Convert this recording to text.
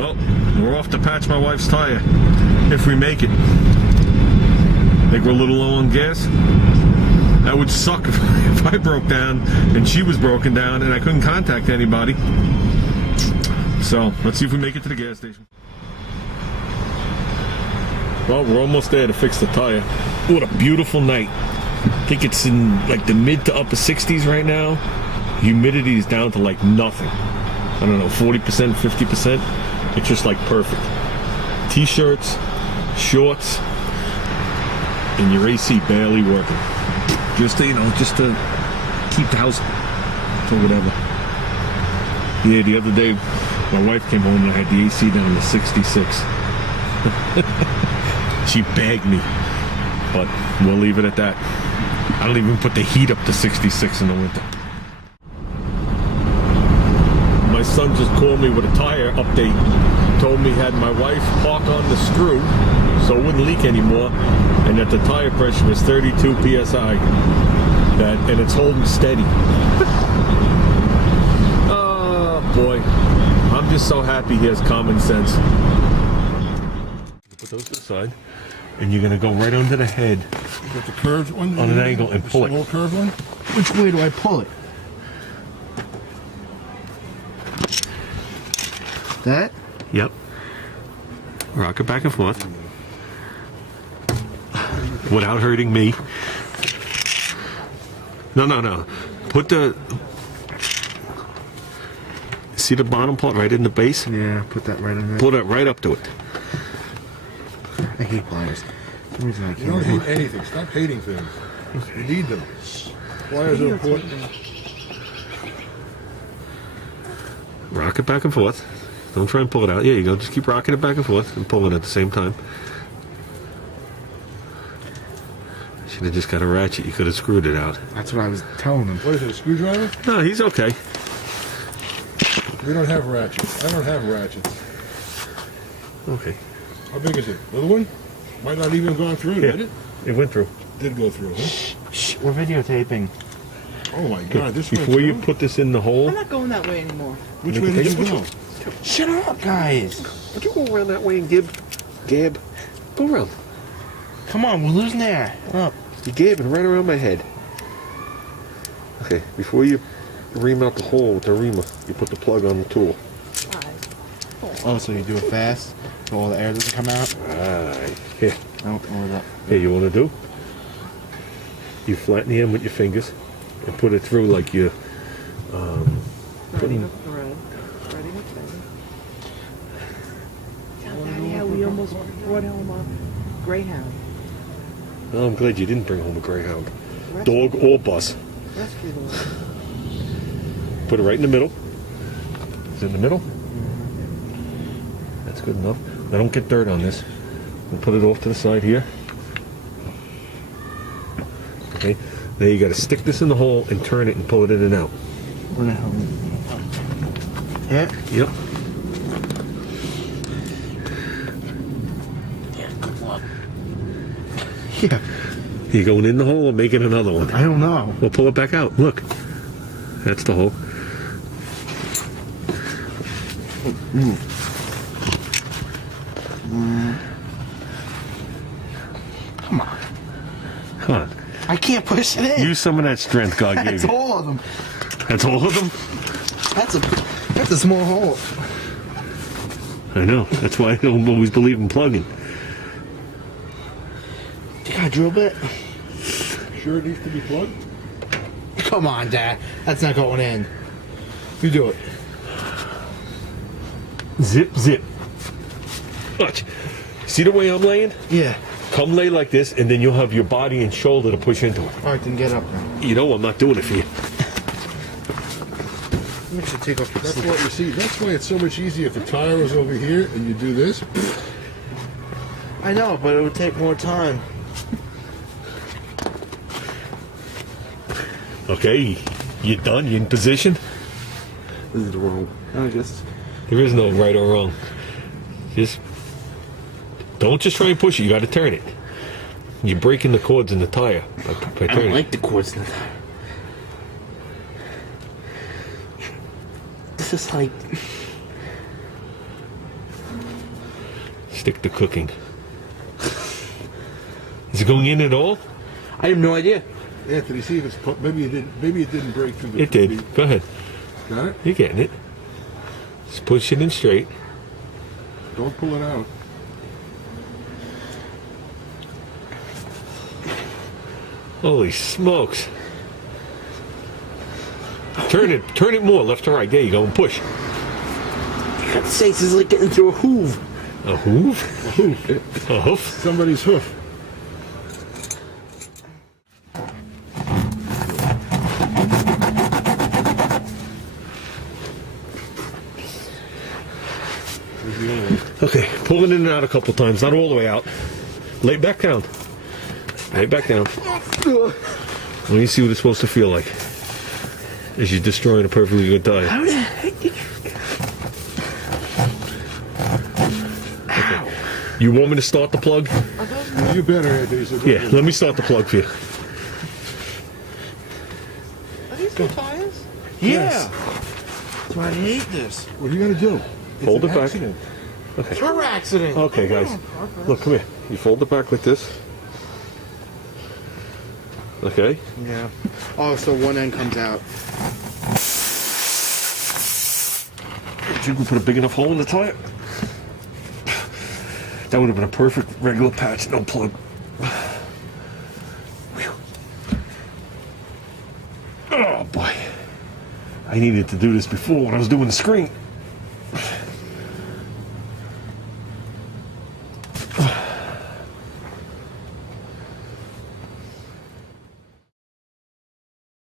Well, we're off to patch my wife's tire, if we make it. Think we're a little low on gas? That would suck if I broke down and she was broken down and I couldn't contact anybody. So, let's see if we make it to the gas station. Well, we're almost there to fix the tire. What a beautiful night. I think it's in like the mid to upper 60s right now. Humidity is down to like nothing. I don't know, 40%, 50%. It's just like perfect. T-shirts, shorts, and your AC barely working. Just to, just to keep the house or whatever. Yeah, the other day, my wife came home and I had the AC down to 66. She begged me, but we'll leave it at that. I don't even put the heat up to 66 in the winter. My son just called me with a tire update. Told me he had my wife park on the screw so it wouldn't leak anymore, and that the tire pressure was 32 psi. And it's holding steady. Oh boy, I'm just so happy he has common sense. Put those to the side, and you're gonna go right under the head. You got the curved one on an angle and pull it. Small curved one. Which way do I pull it? That? Yep. Rock it back and forth without hurting me. No. Put the... See the bottom part right in the base? Yeah, put that right in there. Pull that right up to it. I hate pliers. The reason I You don't can't. hate anything. Stop hating things. You need them. Pliers are important. Rock it back and forth. Don't try and pull it out. There you go. Just keep rocking it back and forth and pulling at the same time. Should have just got a ratchet. You could have screwed it out. That's what I was telling him. What is it, a screwdriver? No, he's okay. We don't have ratchets. I don't have ratchets. Okay. How big is it? Little one? Might not even have gone through, Yeah, did it? it went through. Did go through, huh? Shh, we're videotaping. Oh my God, this went Before you through? put this in the hole, I'm not going that way anymore. Which way did you go? Shut up, guys. would you go around that way and Gab? Go around. Come on, we're losing air. Up. You're gabbing right around my head. Okay, before you ream out the hole with the reamer, you put the plug on the tool. Oh, so you do it fast so all the air doesn't come out? Alright. Here. Oh, that. Here, you want to do? You flatten the end with your fingers and put it through like you... Threading a thread. Threading a thread. Tell Daddy how we almost brought home a greyhound. Oh, I'm glad you didn't bring home a greyhound. Dog or bus. Rescue the one. Put it right in the middle. Is it in the middle? That's good enough. Now don't get dirt on this. We'll put it off to the side here. Okay. Now you got to stick this in the hole and turn it and pull it in and out. Where the hell? Yeah? Yep. Yeah, good luck. Yeah. You going in the hole or making another one? I don't know. We'll pull it back out. Look. That's the hole. Come on. Come on. I can't push it in. Use some of that strength God gave That's you. all of them. That's all of them? That's a small hole. I know. That's why I don't always believe in plugging. You got a drill bit? Sure it needs to be plugged? Come on, Dad. That's not going in. You do it. Zip, zip. Watch. See the way I'm laying? Yeah. Come lay like this, and then you'll have your body and shoulder to push into it. All right, then get up. You know I'm not doing it for you. Make sure to take off your That's sleeve. what you see. That's why it's so much easier if the tire was over here and you do this. I know, but it would take more time. Okay, you done? You in position? This is wrong. I guess. There is no right or wrong. Just don't just try and push it. You got to turn it. You're breaking the cords in the tire by I turning don't it. like the cords in the tire. This is like... Stick to cooking. Is it going in at all? I have no idea. Anthony, see if it's maybe it didn't break through the. It did. Go ahead. Got it? You're getting it. Just push it in straight. Don't pull it out. Holy smokes. Turn it more left to right. There you go. And push. God sakes, this is like getting through a hoove. A hoof? A hoof. A hoof? Somebody's hoof. Okay, pull it in and out a couple times. Not all the way out. Lay it back down. Lay it back down. Let me see what it's supposed to feel like as you're destroying a perfectly good tire. How the heck did you... You want me to start the plug? You better, Anthony. So Yeah, let me start the plug for you. Are these new tires? Yeah. That's why I hate this. What are you gonna do? Fold It's it an back. accident. Car accident. Okay, guys. Look, come here. You fold it back like this. Okay. Yeah. Oh, so one end comes out. Think we put a big enough hole in the tire? That would have been a perfect regular patch, no plug. Whew. Oh boy. I needed to do this before when I was doing the screen.